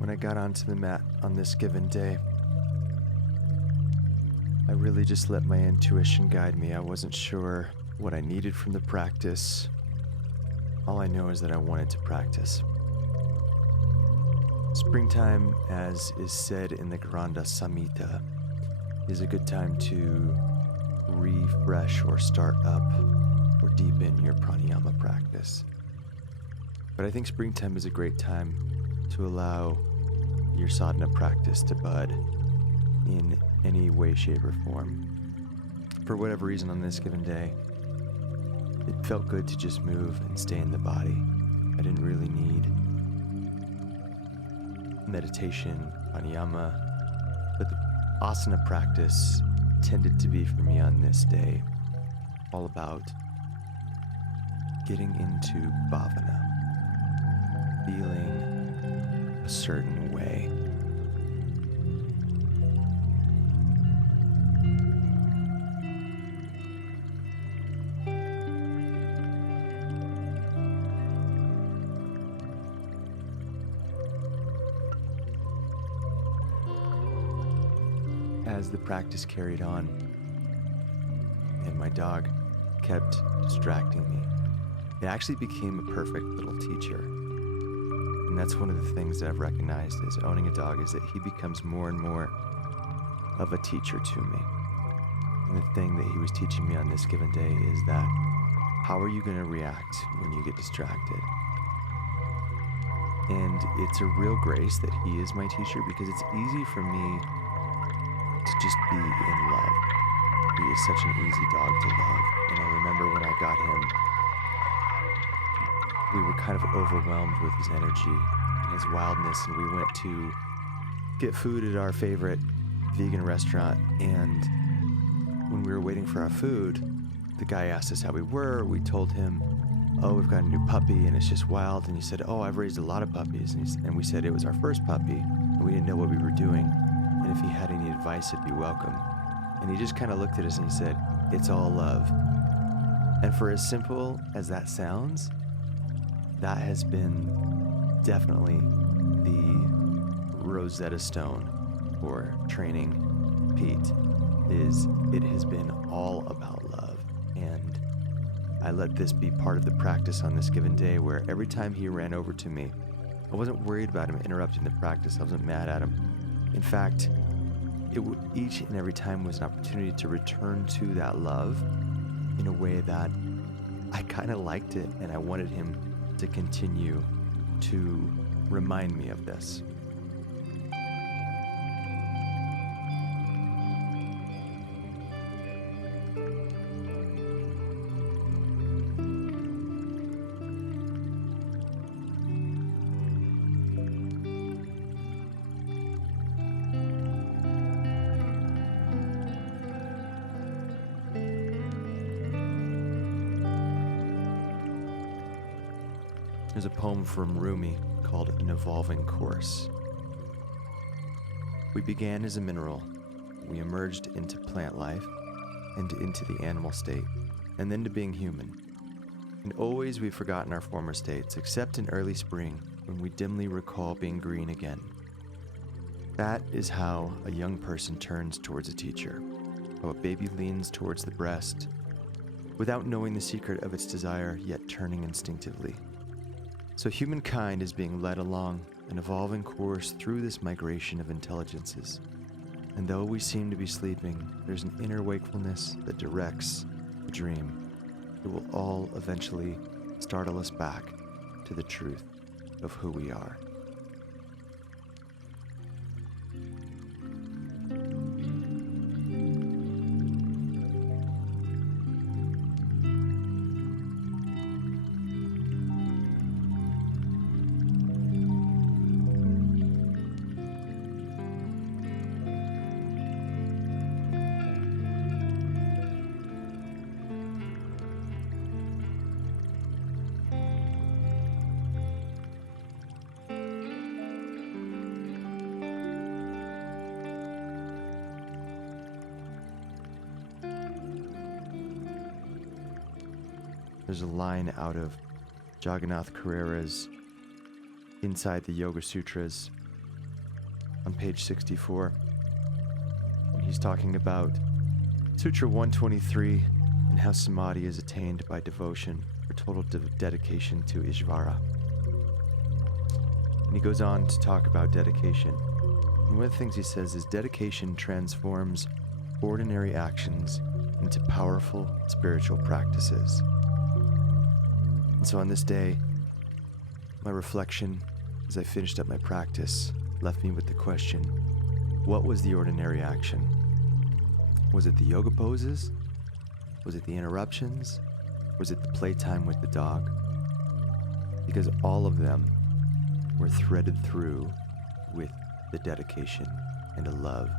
When I got onto the mat on this given day, I really just let my intuition guide me. I wasn't sure what I needed from the practice. All I know is that I wanted to practice. Springtime, as is said in the Granda Samhita, is a good time to refresh or start up or deepen your pranayama practice. But I think springtime is a great time to allow your sadhana practice to bud in any way, shape, or form. For whatever reason on this given day, it felt good to just move and stay in the body. I didn't really need meditation, pranayama, but the asana practice tended to be for me on this day all about getting into bhavana, feeling a certain way. As the practice carried on, and my dog kept distracting me, it actually became a perfect little teacher. And that's one of the things that I've recognized as owning a dog, is that he becomes more and more of a teacher to me. And the thing that he was teaching me on this given day is that how are you going to react when you get distracted? And it's a real grace that he is my teacher, because it's easy for me to just be in love. He is such an easy dog to love. And I remember when I got him, we were kind of overwhelmed with his energy and his wildness, and we went to get food at our favorite vegan restaurant. And when we were waiting for our food, the guy asked us how we were. We told him, oh, we've got a new puppy and it's just wild. And he said, oh, I've raised a lot of puppies. And we said it was our first puppy and we didn't know what we were doing. And if he had any advice, it'd be welcome. And he just kind of looked at us and he said, it's all love. And for as simple as that sounds, that has been definitely the Rosetta Stone for training Pete. It has been all about love. And I let this be part of the practice on this given day, where every time he ran over to me, I wasn't worried about him interrupting the practice. I wasn't mad at him. In fact, each and every time was an opportunity to return to that love in a way that I kind of liked it, and I wanted him to continue to remind me of this. There's a poem from Rumi called An Evolving Course. We began as a mineral, we emerged into plant life and into the animal state, and then to being human. And always we've forgotten our former states, except in early spring, when we dimly recall being green again. That is how a young person turns towards a teacher, how a baby leans towards the breast, without knowing the secret of its desire, yet turning instinctively. So humankind is being led along an evolving course through this migration of intelligences. And though we seem to be sleeping, there's an inner wakefulness that directs the dream. It will all eventually startle us back to the truth of who we are. There's a line out of Jagannath Carrera's Inside the Yoga Sutras on page 64. And he's talking about Sutra 123 and how samadhi is attained by devotion or total dedication to Ishvara. And he goes on to talk about dedication. And one of the things he says is dedication transforms ordinary actions into powerful spiritual practices. And so on this day, my reflection as I finished up my practice left me with the question, what was the ordinary action? Was it the yoga poses? Was it the interruptions? Was it the playtime with the dog? Because all of them were threaded through with the dedication and a love